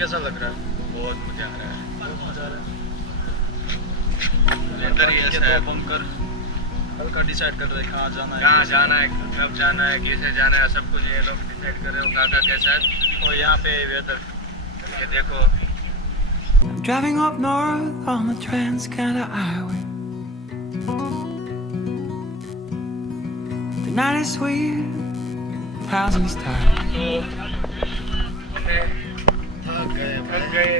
कैसा लग रहा है? बहुत मजा आ रहा है। बहुत मजा आ रहा है। इधर ही ऐसा है। घूमकर हल्का डिसाइड कर रहे हैं कहाँ जाना है, कहाँ जाना है, कब जाना है, कैसे जाना है, सब कुछ ये लोग डिसाइड कर रहे हो कहाँ कैसा है। और यहाँ पे वेदर ये देखो। I'm driving up north on the Trans-Canada Highway. The night is sweet, thousand stars. तो थक गए।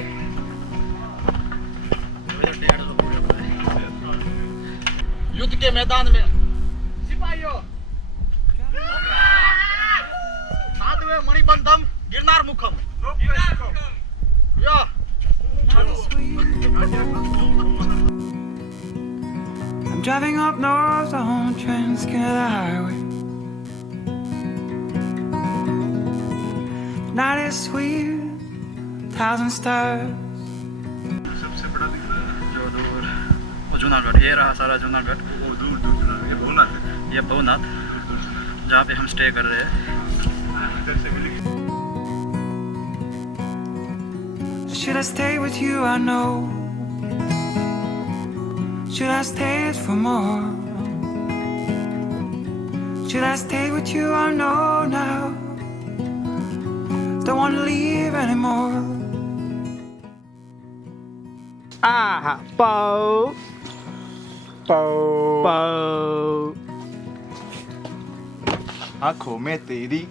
युद्ध के मैदान में सिपाहियों साधवे मणिबंधम गिरनार मुखम या I'm driving up north on the Trans-Canada Highway. The night is sweet, thousand stars. सबसे बड़ा दिख रहा है जो दूर, वो जूनागढ़, ये रहा सारा जूनागढ़। वो दूर ये भवनाथ है। ये भवनाथ जहाँ पे हम स्टे कर रहे हैं। इधर से मिलेगी। Should I stay with you? I know. Should I stay for more? Should I stay with you? I know now. Don't want to leave anymore. Ah, Bo. आंखों में तेरी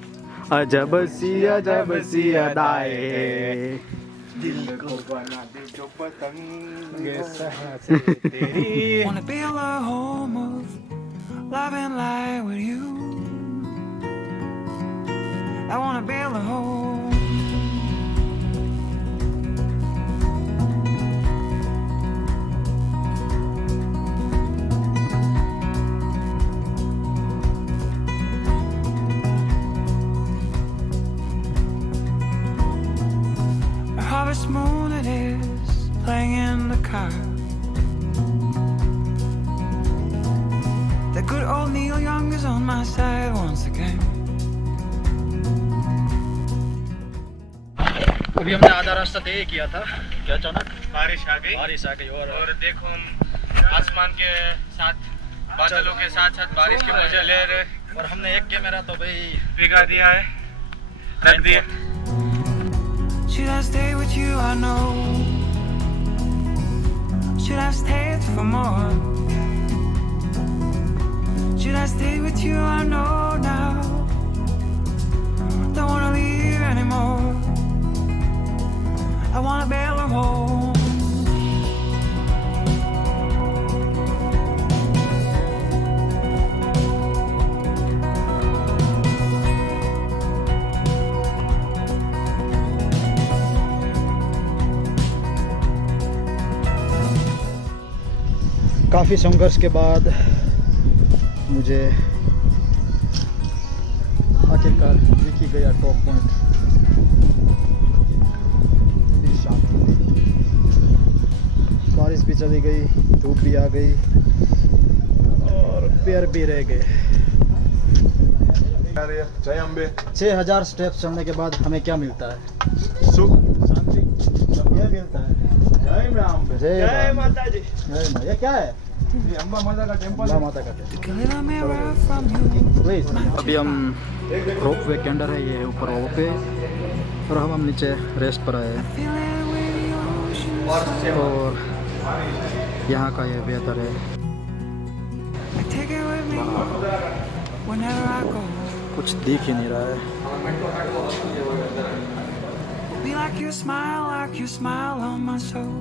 अजब सी अदाएं, दिल को बना दे जो पतंग तेरी। Wanna build a home of love and light with you. I wanna build a home. A harvest moon it is playing in the car. The good old Neil Young is on my side once again. अभी हमने आधा रास्ता तय किया था क्या अचानक बारिश आ गई और देखो हम आसमान के साथ बादलों के साथ साथ बारिश के मजे ले रहे। और हमने एक कैमरा तो भाई भिगा दिया है, रख दिया। Should I stay with you? I know. Should I stay for more? Should I stay with you? I know now. Don't wanna leave anymore. I wanna build a home. काफ़ी संघर्ष के बाद मुझे आखिरकार दिख ही गया टॉप पॉइंट। बारिश भी चली गई, धूप भी आ गई और पैर भी रह गए। जय अम्बे। 6000 स्टेप्स चढ़ने के बाद हमें क्या मिलता है? सुख शांति। ये मिलता है। जय में अम्बे। जय माता जी। जय माँ। ये क्या है? ये अम्बा माता का टेम्पल अम्बा है। माता का temple. Get a mirror from you. Please. अभी हम रोप वे के अंदर है, ये ऊपर रोप पे, और हम नीचे रेस्ट पर आए हैं। Feel it with the ocean. और यहाँ का ये वेदर है। I take it with me whenever I go. कुछ दिख ही नहीं रहा है। Be like you smile on my soul.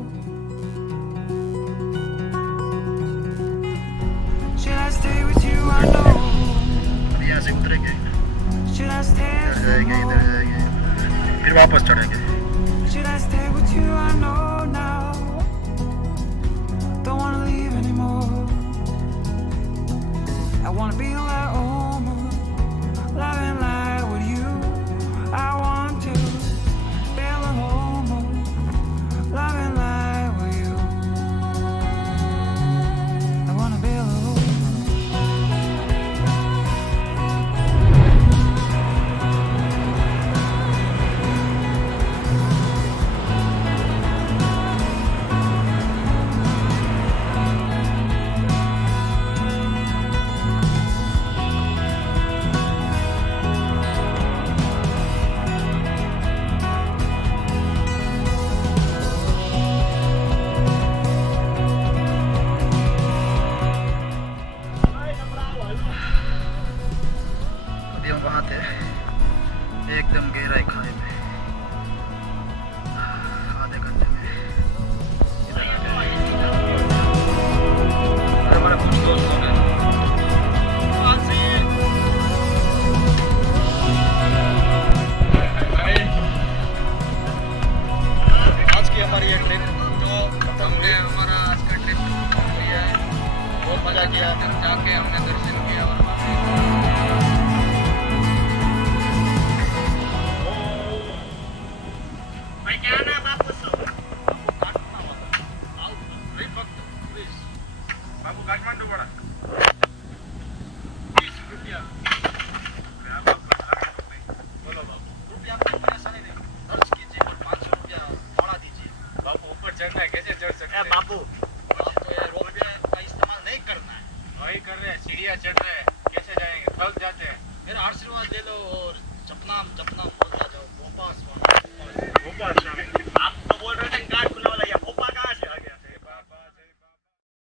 Should I stay with you? I know. यहाँ से उतरेंगे, Should I stay इधर for जाएंगे, इधर more? जाएंगे, फिर वापस चढ़ेंगे। Should I stay with you? I know now. Don't wanna leave anymore. I wanna be like home, love and light with you. I want to build a home, love and light with you. I wanna build a home. पूजा किया, फिर जाके हमने दर्शन किया और भाई क्या नाम आपको? बाबू काठमांडू बड़ा